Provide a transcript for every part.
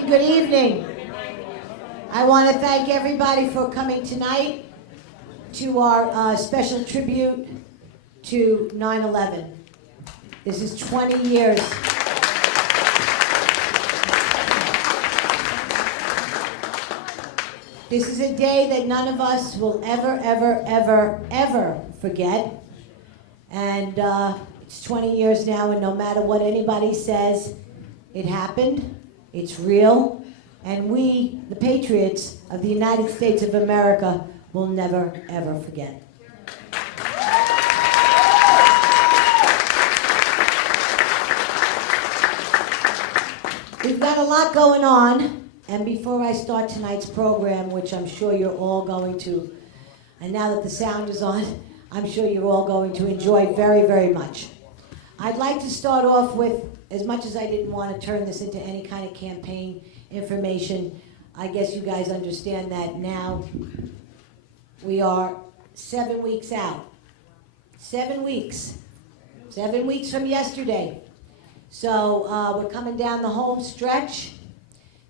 evening, good evening. I want to thank everybody for coming tonight to our special tribute to 9/11. This is 20 years. This is a day that none of us will ever forget. And it's 20 years now, and no matter what anybody says, it happened, it's real, and we, the patriots of the United States of America, will never, ever forget. We've got a lot going on, and before I start tonight's program, which I'm sure you're all going to, and now that the sound is on, I'm sure you're all going to enjoy very, very much. I'd like to start off with, as much as I didn't want to turn this into any kind of campaign information, I guess you guys understand that now. We are 7 weeks out. 7 weeks. 7 weeks from yesterday. So we're coming down the home stretch.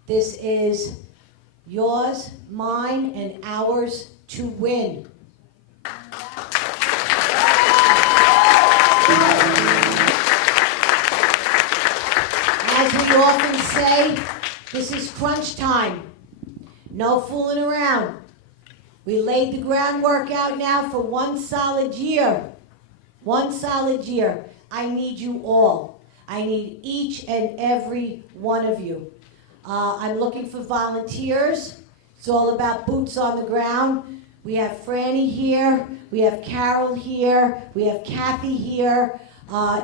This is yours, mine, and ours to win. As we often say, this is crunch time. No fooling around. We laid the groundwork out now for 1 solid year. 1 solid year. I need you all. I need each and every one of you. I'm looking for volunteers. It's all about boots on the ground. We have Franny here. We have Carol here. We have Kathy here.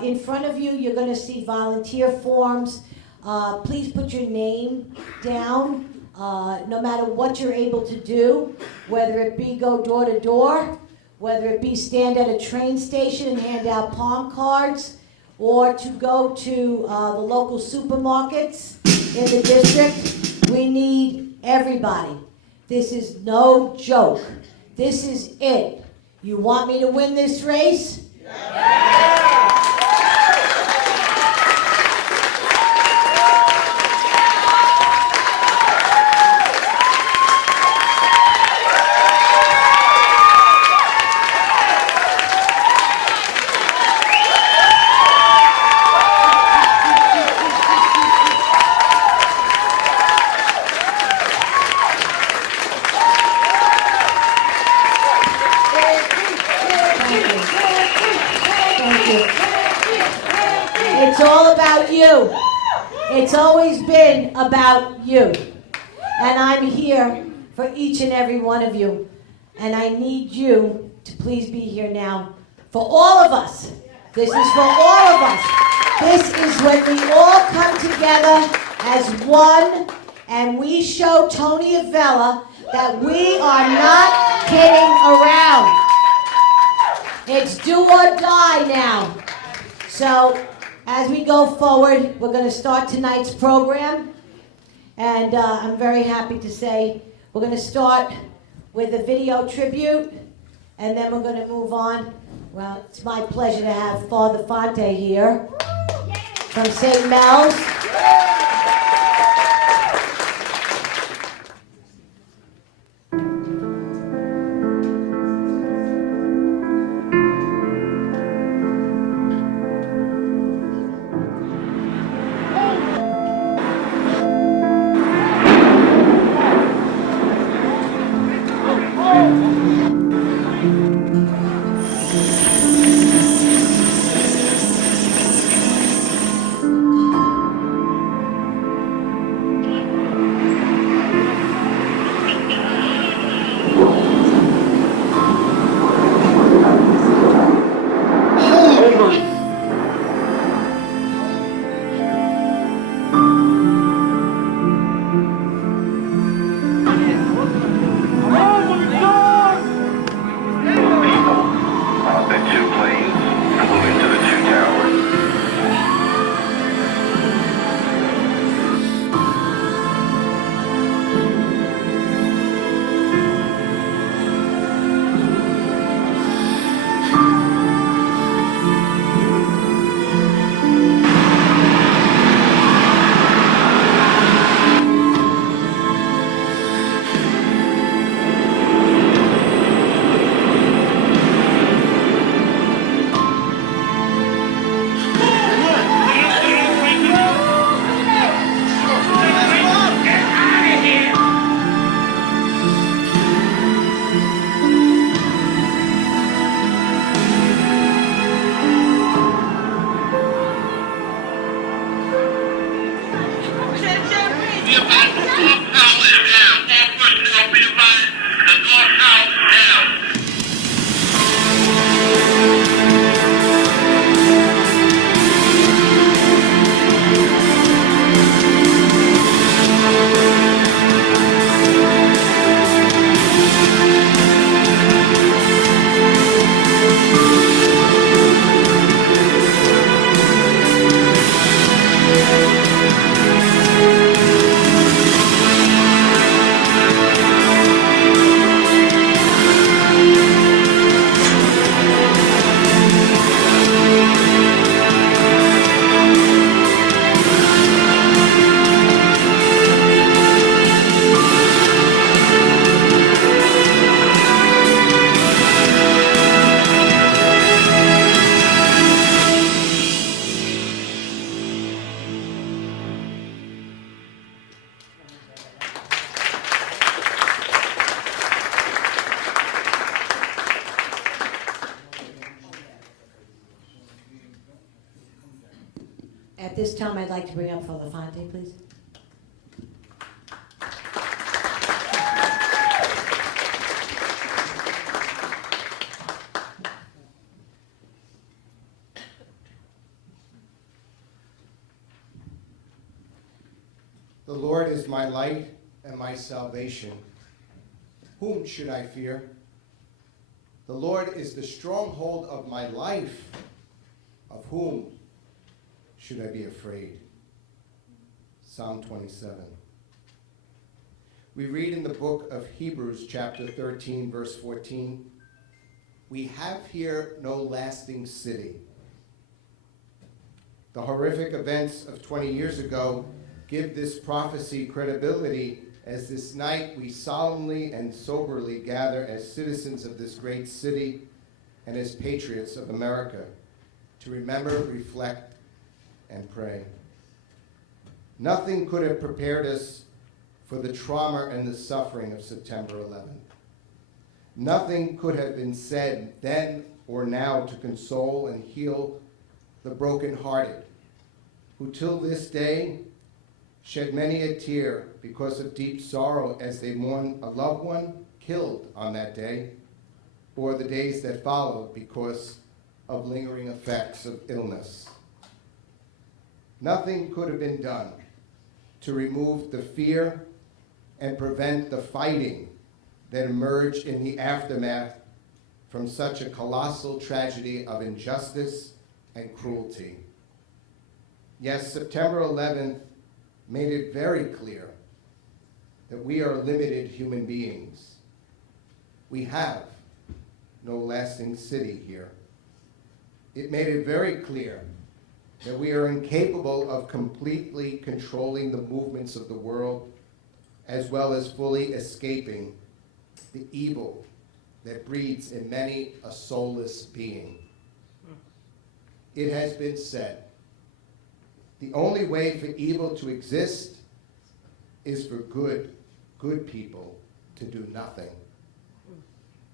In front of you, you're going to see volunteer forms. Please put your name down, no matter what you're able to do, whether it be go door to door, whether it be stand at a train station and hand out palm cards, or to go to the local supermarkets in the district. We need everybody. This is no joke. This is it. You want me to win this race? Yeah. It's all about you. It's always been about you. And I'm here for each and every one of you. And I need you to please be here now for all of us. This is for all of us. This is when we all come together as one and we show Tony Avella that we are not kidding around. It's do or die now. So, as we go forward, we're going to start tonight's program, and I'm very happy to say we're going to start with a video tribute, and then we're going to move on. Well, it's my pleasure to have Father Fonte here from St. Mel's. At this time, I'd like to bring up Father Fonte, please. The Lord is my light and my salvation. Whom should I fear? The Lord is the stronghold of my life. Of whom should I be afraid? Psalm 27. We read in the book of Hebrews, chapter 13, verse 14, "We have here no lasting city." The horrific events of 20 years ago give this prophecy credibility as this night we solemnly and soberly gather as citizens of this great city and as patriots of America to remember, reflect, and pray. Nothing could have prepared us for the trauma and the suffering of September 11th. Nothing could have been said then or now to console and heal the brokenhearted, who till this day shed many a tear because of deep sorrow as they mourn a loved one killed on that day, or the days that followed because of lingering effects of illness. Nothing could have been done to remove the fear and prevent the fighting that emerged in the aftermath from such a colossal tragedy of injustice and cruelty. Yes, September 11th made it very clear that we are limited human beings. We have no lasting city here. It made it very clear that we are incapable of completely controlling the movements of the world, as well as fully escaping the evil that breeds in many a soulless being. It has been said, the only way for evil to exist is for good people to do nothing.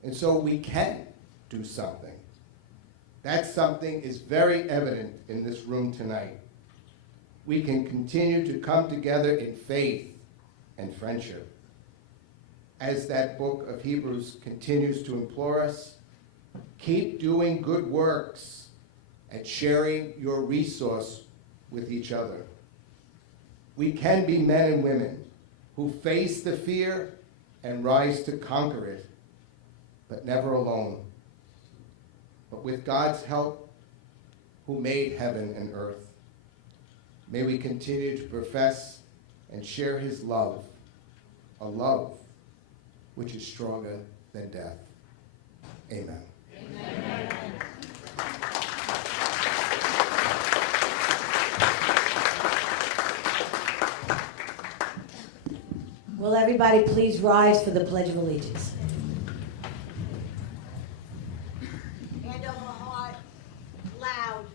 And so we can do something. That something is very evident in this room tonight. We can continue to come together in faith and friendship. As that book of Hebrews continues to implore us, keep doing good works and sharing your resource with each other. We can be men and women who face the fear and rise to conquer it, but never alone. But with God's help, who made heaven and earth, may we continue to profess and share his love, a love which is stronger than death. Amen. Amen. Will everybody please rise for the Pledge of Allegiance? Hand over heart, loud.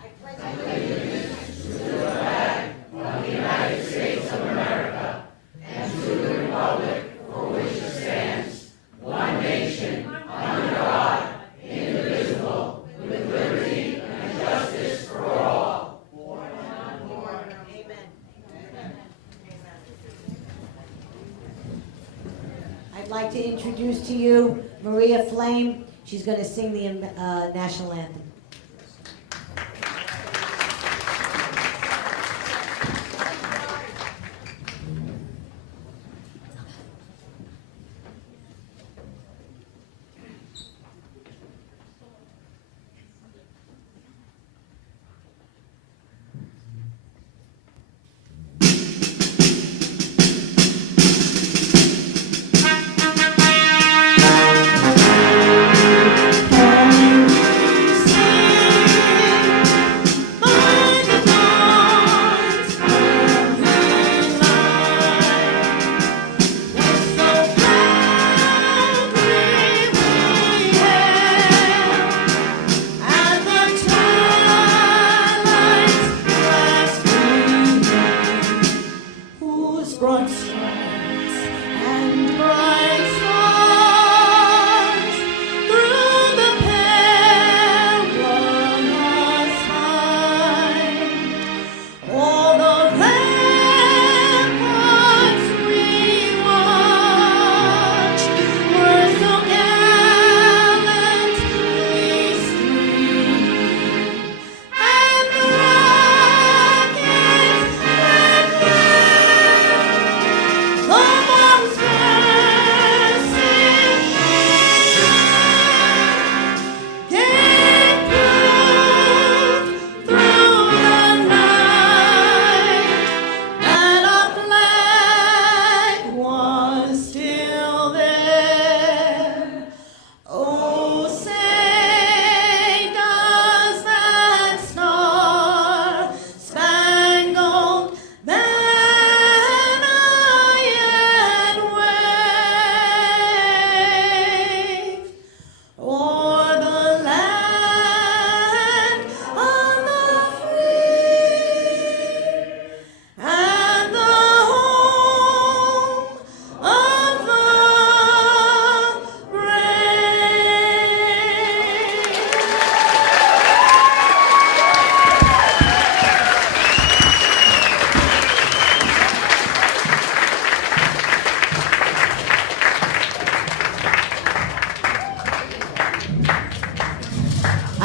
I pledge allegiance to the flag of the United States of America and to the republic for which it stands, one nation, under God, indivisible, with liberty and justice for all. Amen. I'd like to introduce to you Maria Flame. She's going to sing the national anthem.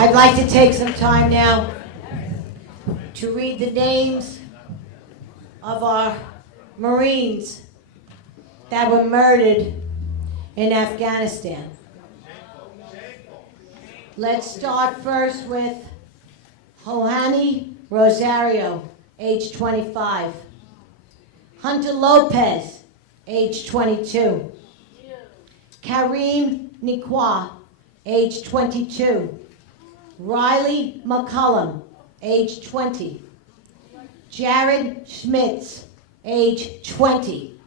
I'd like to take some time now to read the names of our Marines that were murdered in Afghanistan. Let's start first with Johanny Rosario, age 25. Hunter Lopez, age 22. Kareem Nikwa, age 22. Riley McCullum, age 20. Jared Schmitz, age 20.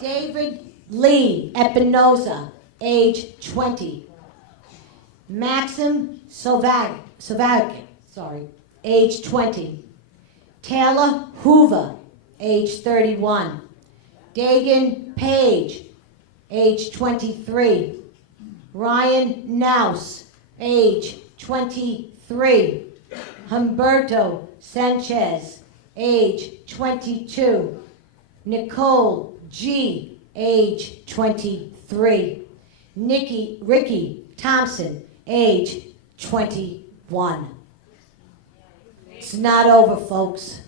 David Lee Espinoza, age 20. Maxim Sovac, age 20. Taylor Hoover, age 31. Dagan Page, age 23. Ryan Naus, age 23. Humberto Sanchez, age 22. Nicole G, age 23. Ricky Thompson, age 21. It's not over, folks.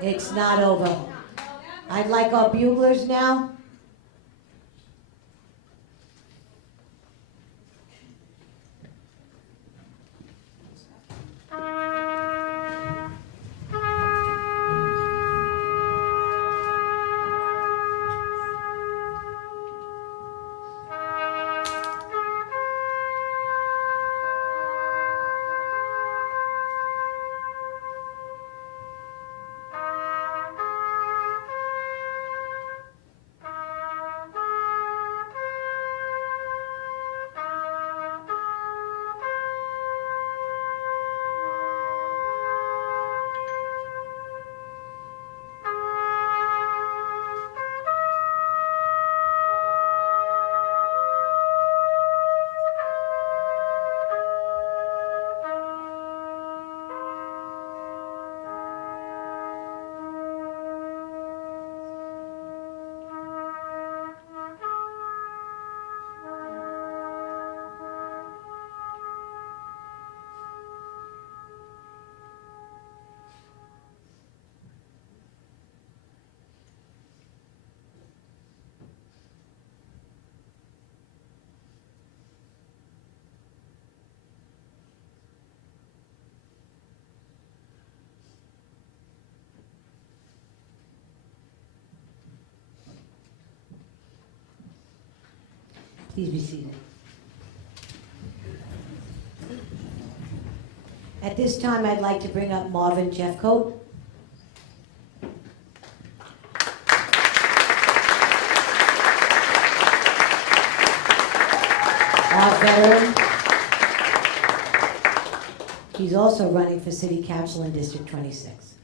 It's not over. I'd like our buglers now. Please be seated. At this time, I'd like to bring up Marvin Jeffcoat. Our veteran. He's also running for City Council in District 26.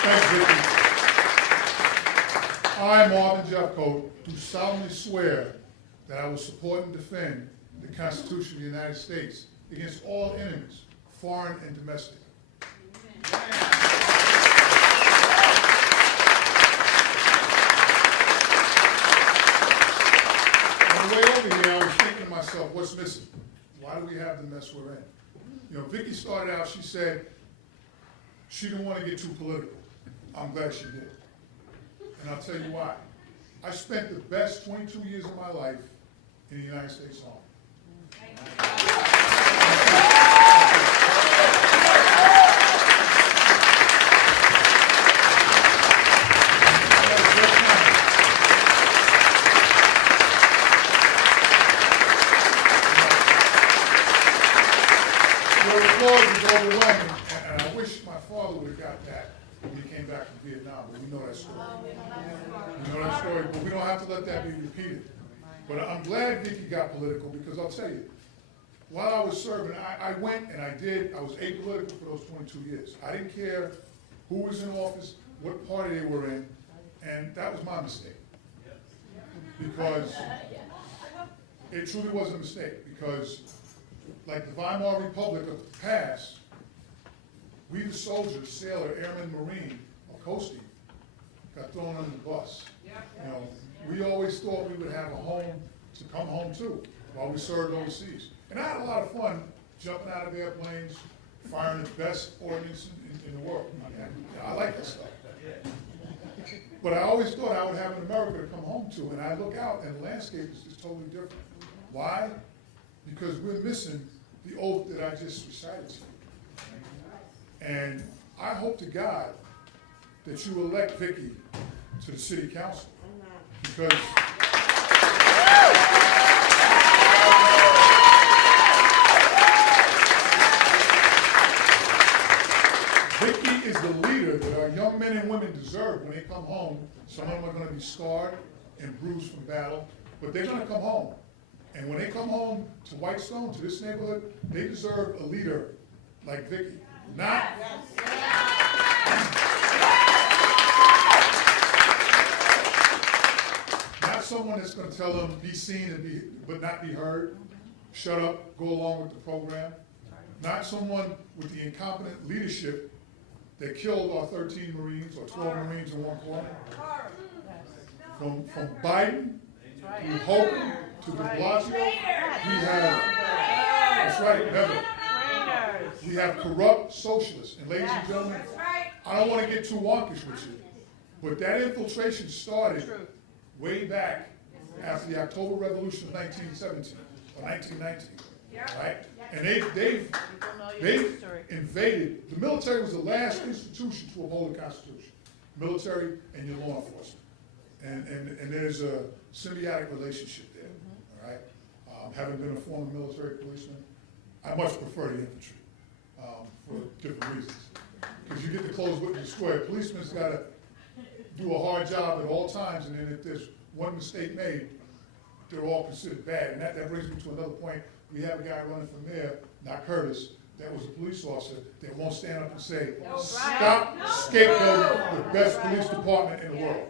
Thanks, Vickie. I, Marvin Jeffcoat, do solemnly swear that I will support and defend the Constitution of the United States against all enemies, foreign and domestic. On the way over here, I was thinking to myself, what's missing? Why do we have the mess we're in? You know, Vickie started out, she said she didn't want to get too political. I'm glad she did. And I'll tell you why. I spent the best 22 years of my life in the United States Army. Your applause is overwhelming, and I wish my father would have got that when he came back from Vietnam, but we know that story. We know that story, but we don't have to let that be repeated. But I'm glad Vickie got political, because I'll tell you, while I was serving, I went and I was apolitical for those 22 years. I didn't care who was in office, what party they were in, and that was my mistake. Because it truly was a mistake, because like the Weimar Republic of the past, we the soldiers, sailor, airman, marine, or coastie, got thrown under the bus. You know, we always thought we would have a home to come home to. while we served overseas. And I had a lot of fun jumping out of airplanes, firing the best ordnance in the world. I like that stuff. But I always thought I would have an America to come home to, and I look out and the landscape is just totally different. Why? Because we're missing the oath that I just recited to you. And I hope to God that you elect Vickie to the city council. Because Vickie is the leader that our young men and women deserve when they come home. Some of them are going to be scarred and bruised from battle, but they're going to come home. And when they come home to Whitestone, to this neighborhood, they deserve a leader like Vickie. Not someone that's going to tell them be seen and but not be heard. Shut up, go along with the program. Not someone with the incompetent leadership that killed our 13 Marines or 12 Marines in one corner. From Biden to Hogan to de Blasio, we have, that's right, never. We have corrupt socialists. And ladies and gentlemen, I don't want to get too wonkish with you, but that infiltration started way back after the October Revolution of 1917 or 1919, right? And they've invaded. The military was the last institution to uphold the Constitution. Military and your law enforcement. And there's a symbiotic relationship there, all right? Having been a former military policeman, I much prefer the infantry for different reasons. Because you get to close with the square. Policeman's got to do a hard job at all times, and then if there's one mistake made, they're all considered bad. And that brings me to another point. We have a guy running for mayor, not Curtis, that was a police officer that won't stand up and say, stop scapegoating the best police department in the world.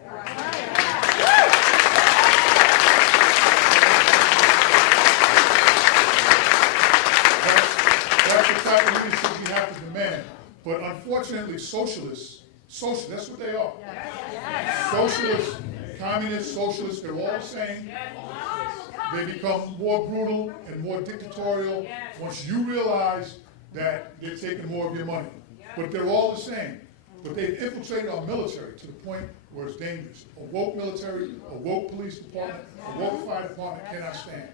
That's the type of leadership we have to demand. But unfortunately, socialists, that's what they are. Socialists, communists, socialists, they're all the same. They become more brutal and more dictatorial once you realize that they're taking more of your money. But they're all the same. But they've infiltrated our military to the point where it's dangerous. A woke military, a woke police department, a woke fire department cannot stand.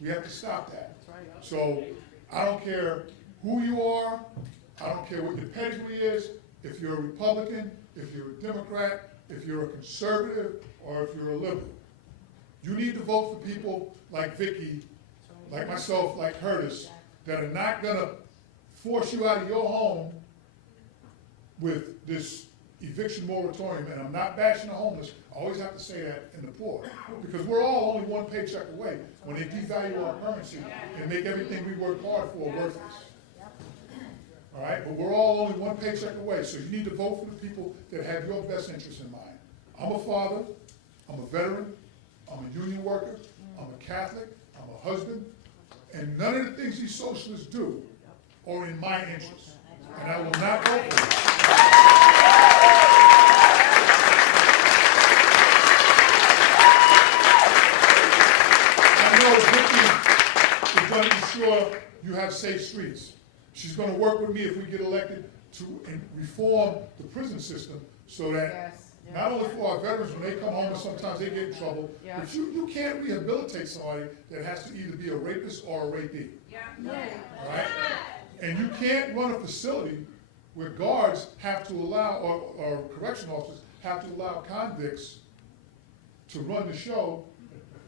We have to stop that. So I don't care who you are. I don't care what your pedigree is. If you're a Republican, if you're a Democrat, if you're a conservative, or if you're a liberal. You need to vote for people like Vickie, like myself, like Curtis, that are not going to force you out of your home with this eviction moratorium. And I'm not bashing the homeless. I always have to say that in the poor. Because we're all only one paycheck away when they devalue our currency and make everything we work hard for worthless. All right? But we're all only one paycheck away. So you need to vote for the people that have your best interests in mind. I'm a father. I'm a veteran. I'm a union worker. I'm a Catholic. I'm a husband. And none of the things these socialists do are in my interest. And I will not vote for them. I know Vickie is going to ensure you have safe streets. She's going to work with me if we get elected to reform the prison system so that not only for our veterans when they come home and sometimes they get in trouble, but you can't rehabilitate somebody that has to either be a rapist or a rapee. Right? And you can't run a facility where guards have to allow, or correction officers have to allow convicts to run the show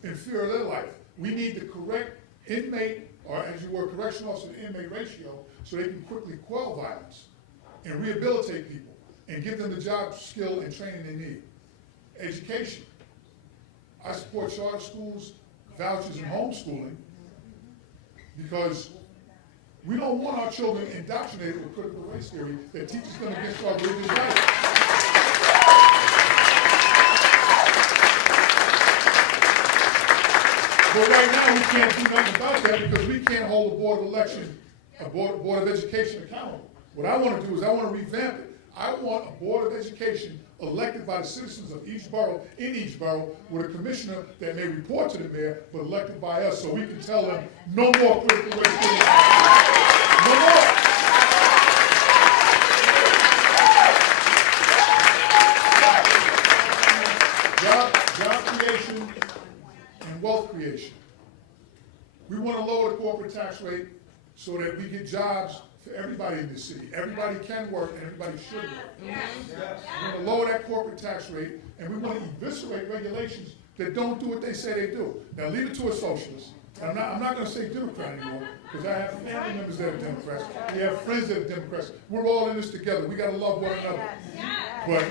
in fear of their life. We need the correct inmate, or as you were, correction officer to inmate ratio, so they can quickly quell violence and rehabilitate people and give them the job skill and training they need. Education. I support charter schools, vouchers, and homeschooling because we don't want our children indoctrinated with critical race theory that teaches them against our religious rights. But right now we can't do nothing about that because we can't hold a board of education accountable. What I want to do is I want to revamp it. I want a Board of Education elected by the citizens of each borough, in each borough, with a commissioner that may report to the mayor, but elected by us, so we can tell them, no more critical race theory. No more. Job creation and wealth creation. We want to lower the corporate tax rate so that we get jobs for everybody in this city. Everybody can work and everybody should work. We want to lower that corporate tax rate, and we want to eviscerate regulations that don't do what they say they do. Now leave it to a socialist. And I'm not going to say Democrat anymore, because I have family members that are Democrats. We have friends that are Democrats. We're all in this together. We got to love one another. But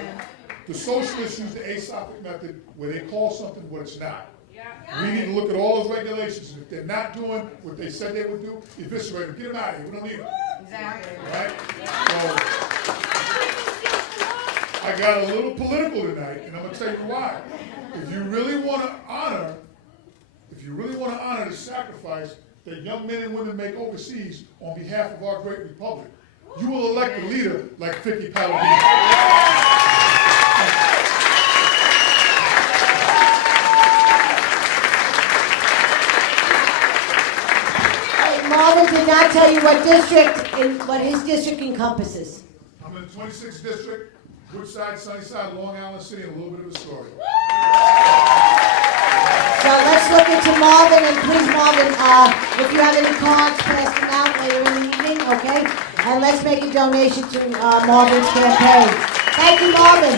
the socialists use the Aesopic method, where they call something what it's not. We need to look at all those regulations, and if they're not doing what they said they would do, eviscerate them, get them out of here, we don't need them. Exactly. Right? So, I got a little political tonight, and I'm gonna tell you why. If you really wanna honor the sacrifice that young men and women make overseas on behalf of our great republic, you will elect a leader like Vickie Palladino. Marvin did not tell you what his district encompasses. I'm in the 26th district, Woodside, Sunnyside, Long Island City, and a little bit of a story. So let's look into Marvin, and please, Marvin, if you have any cards, pass them out later in the evening, okay? And let's make a donation to Marvin's campaign. Thank you, Marvin.